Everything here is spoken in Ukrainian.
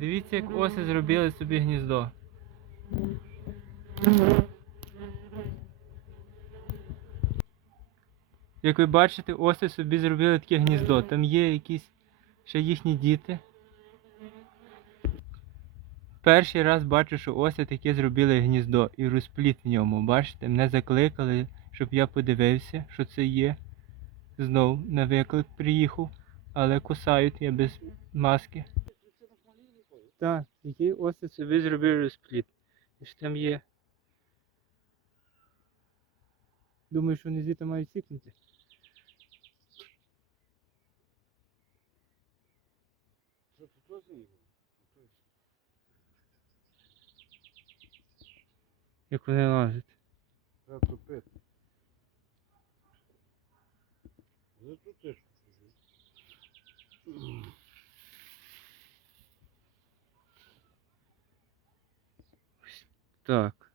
Дивіться, як оси зробили собі гніздо. Як ви бачите, оси собі зробили таке гніздо. Там є якісь ще їхні діти. Перший раз бачу, що оси таке зробили гніздо і розпліт в ньому. Бачите, мене закликали, щоб я подивився, що це є. Знов на виклик приїхав, але кусають я без маски. Так, який оси собі зробив розпліт. І що там є. Думаю, що вони звідти мають сікнути. Що тут теж? Як вони лазять. Треба топити. Але тут теж покажи. Так.